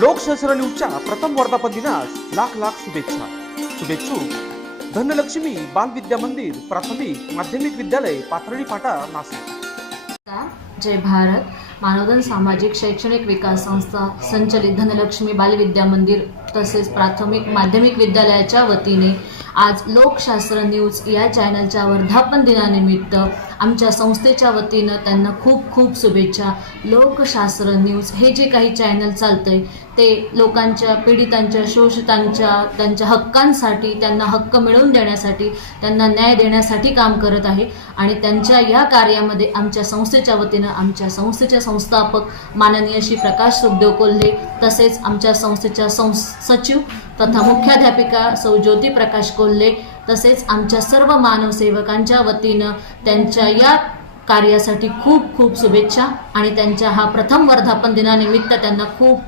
लोकशास्त्र न्यूजच्या प्रथम वर्धापन दिनास लाख लाख शुभेच्छा। शुभेच्छुक धनलक्ष्मी बाल विद्या मंदिर प्राथमिक माध्यमिक विद्यालय पाथर्डी फाटा नाशिक। जय भारत। मानवधन सामाजिक शैक्षणिक विकास संस्था संचलित धनलक्ष्मी बाल विद्या मंदिर तसेच प्राथमिक माध्यमिक विद्यालयाच्या वतीने आज लोकशास्त्र न्यूज या चॅनलच्या वर्धापन दिनानिमित्त आमच्या संस्थेच्या वतीनं त्यांना खूप खूप शुभेच्छा। लोकशास्त्र न्यूज हे जे काही चॅनल चालतंय ते लोकांच्या पीडितांच्या शोषितांच्या त्यांच्या हक्कांसाठी त्यांना हक्क मिळवून देण्यासाठी त्यांना न्याय देण्यासाठी काम करत आहे आणि त्यांच्या या कार्यामध्ये आमच्या संस्थेच्या वतीनं आमच्या संस्थेचे संस्थापक माननीय श्री प्रकाश सुखदेव कोल्हे तसेच आमच्या संस्थेच्या सचिव तथा मुख्याध्यापिका सौ ज्योती प्रकाश कोल्हे तसेच आमच्या सर्व मानवसेवकांच्या वतीनं त्यांच्या या कार्यासाठी खूप खूप शुभेच्छा आणि त्यांच्या हा प्रथम वर्धापन दिनानिमित्त त्यांना खूप